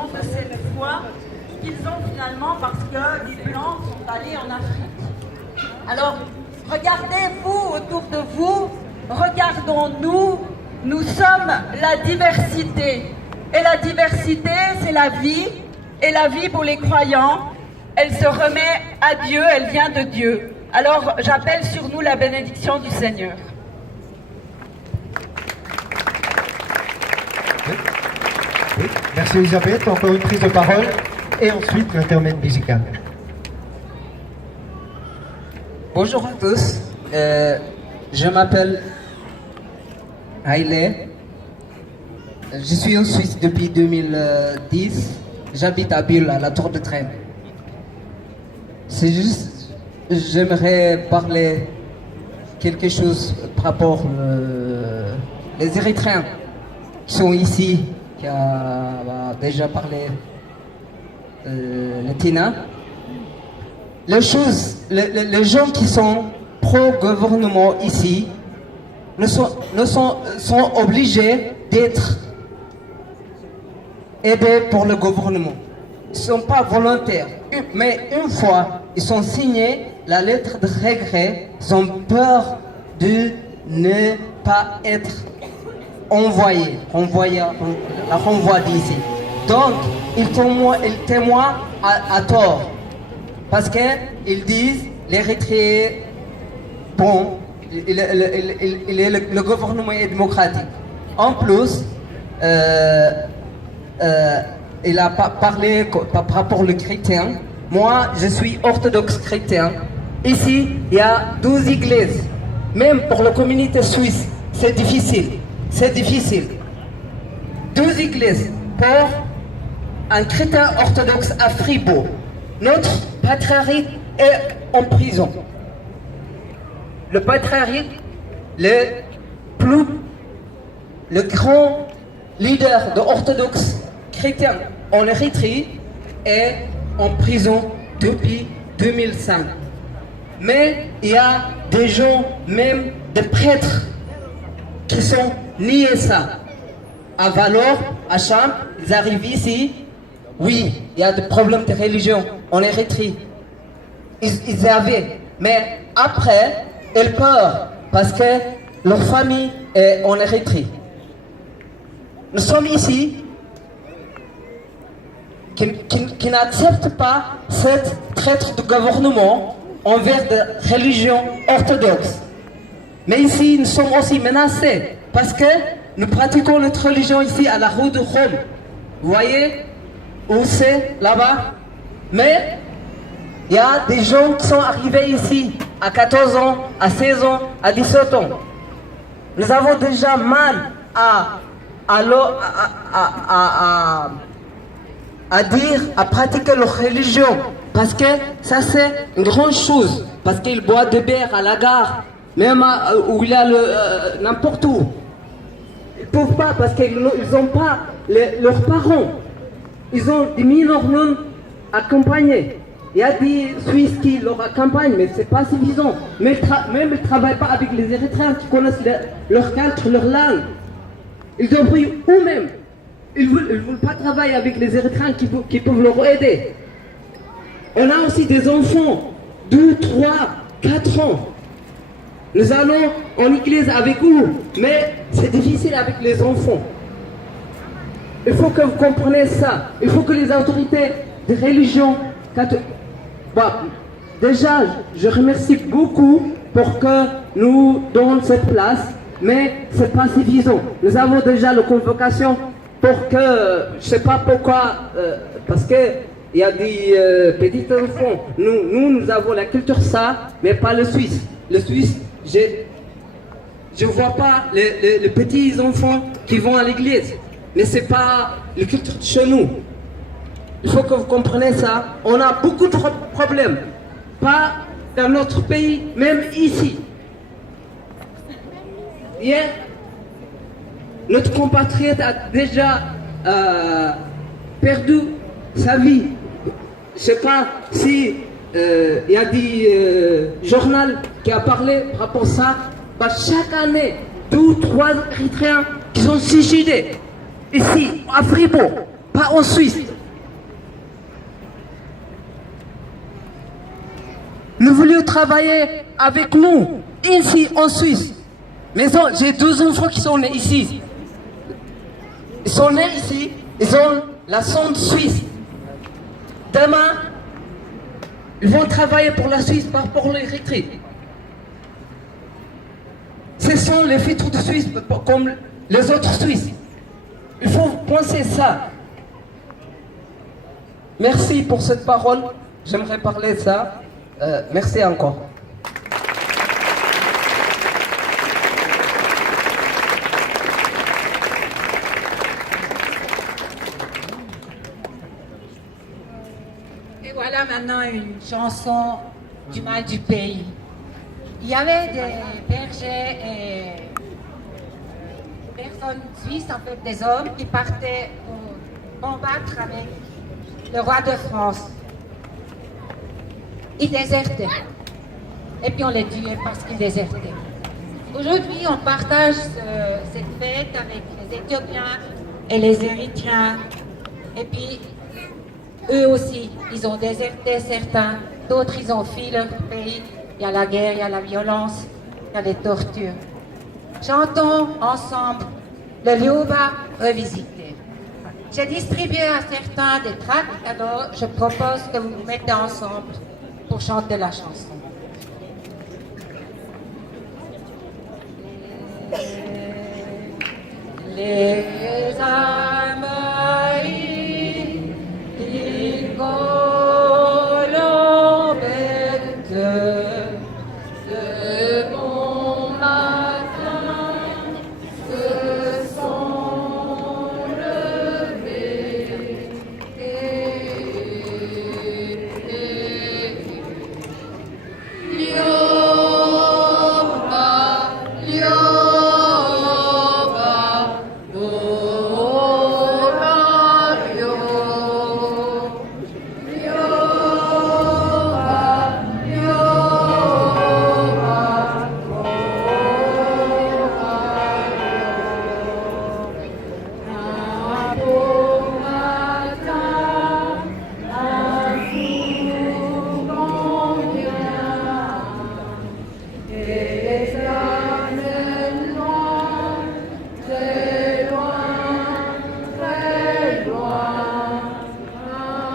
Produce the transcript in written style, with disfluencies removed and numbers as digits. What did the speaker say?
raison de cette foi qu'ils ont finalement parce que les Blancs sont allés en Afrique. Alors, regardez-vous autour de vous, regardons-nous, nous sommes la diversité. Et la diversité, c'est la vie. Et la vie pour les croyants, elle se remet à Dieu, elle vient de Dieu. Alors, j'appelle sur nous la bénédiction du Seigneur. Oui. Merci Elisabeth, encore une prise de parole et ensuite l'intermède musical. Bonjour à tous, je m'appelle Haile, je suis en Suisse depuis 2010, j'habite à Bulle, à la Tour de Trême. C'est juste, j'aimerais parler quelque chose par rapport les Érythréens qui sont ici, qui a déjà parlé Tina. Les gens qui sont pro-gouvernement ici sont obligés d'être aidés pour le gouvernement. Ils ne sont pas volontaires. Mais une fois ils sont signés la lettre de regret, ils ont peur de ne pas être envoyés, la renvoi d'ici. Donc, ils témoignent à tort. Parce qu'ils disent, l'Érythrée, bon, le gouvernement est démocratique. En plus, il a parlé par rapport aux chrétiens. Moi, je suis orthodoxe chrétien. Ici, il y a 12 églises. Même pour la communauté suisse, c'est difficile. C'est difficile. 12 églises pour un chrétien orthodoxe à Fribourg. Notre patriarche est en prison. Le patriarche, le grand leader de orthodoxe chrétien en Érythrée, est en prison depuis 2005. Mais il y a des gens, même des prêtres, qui sont niés ça. À Valor, à Champ, ils arrivent ici. Oui, il y a des problèmes de religion en Érythrée. Ils avaient. Mais après, ils peur parce que leur famille est en Érythrée. Nous sommes ici qui n'acceptent pas cette traite de gouvernement envers des religions orthodoxes. Mais ici, nous sommes aussi menacés parce que nous pratiquons notre religion ici à la rue de Rome. Vous voyez où c'est là-bas? Mais il y a des gens qui sont arrivés ici à 14 ans, à 16 ans, à 17 ans. Nous avons déjà mal à dire, à pratiquer leur religion. Parce que ça c'est une grande chose. Parce qu'ils boivent de bière à la gare, même où il y a n'importe où. Ils ne peuvent pas parce qu'ils n'ont pas leurs parents. Ils ont des mineurs non accompagnés. Il y a des Suisses qui leur accompagnent, mais ce n'est pas suffisant. Même ils ne travaillent pas avec les Érythréens qui connaissent leur culture, leur langue. Ils devraient eux-mêmes. Ils ne veulent pas travailler avec les Érythréens qui peuvent leur aider. On a aussi des enfants, 2, 3, 4 ans. Nous allons en église avec eux, mais c'est difficile avec les enfants. Il faut que vous compreniez ça. Il faut que les autorités de religion... déjà, je remercie beaucoup pour que nous donnons cette place, mais ce n'est pas suffisant. Nous avons déjà la convocation pour que, je ne sais pas pourquoi, parce qu'il y a des petits enfants. Nous avons la culture ça, mais pas le Suisse. Le Suisse, je ne vois pas les petits enfants qui vont à l'église. Mais ce n'est pas la culture de chez nous. Il faut que vous compreniez ça. On a beaucoup de problèmes. Pas dans notre pays, même ici. Hier, notre compatriote a déjà perdu sa vie. Je ne sais pas si il y a des journaux qui a parlé par rapport à ça. Chaque année, 2 ou 3 Érythréens qui sont suicidés. Ici, à Fribourg, pas en Suisse. Nous voulions travailler avec nous, ici en Suisse. Mais j'ai 2 enfants qui sont nés ici. Ils sont nés ici, ils ont la sonde suisse. Demain, ils vont travailler pour la Suisse, pas pour l'Érythrée. Ce sont les filtres de Suisse comme les autres Suisses. Il faut penser ça. Merci pour cette parole. J'aimerais parler de ça. Merci encore. Et voilà maintenant une chanson du mal du pays. Il y avait des bergers et des personnes suisses, en fait des hommes, qui partaient pour combattre avec le roi de France. Ils désertaient. Et puis on les tuait parce qu'ils désertaient. Aujourd'hui, on partage cette fête avec les Éthiopiens et les Érythréens. Et puis, eux aussi, ils ont déserté certains. D'autres, ils ont fui leur pays. Il y a la guerre, il y a la violence, il y a les tortures. Chantons ensemble le Liuba revisité. J'ai distribué à certains des tracts, alors je propose que vous vous mettez ensemble pour chanter la chanson. Les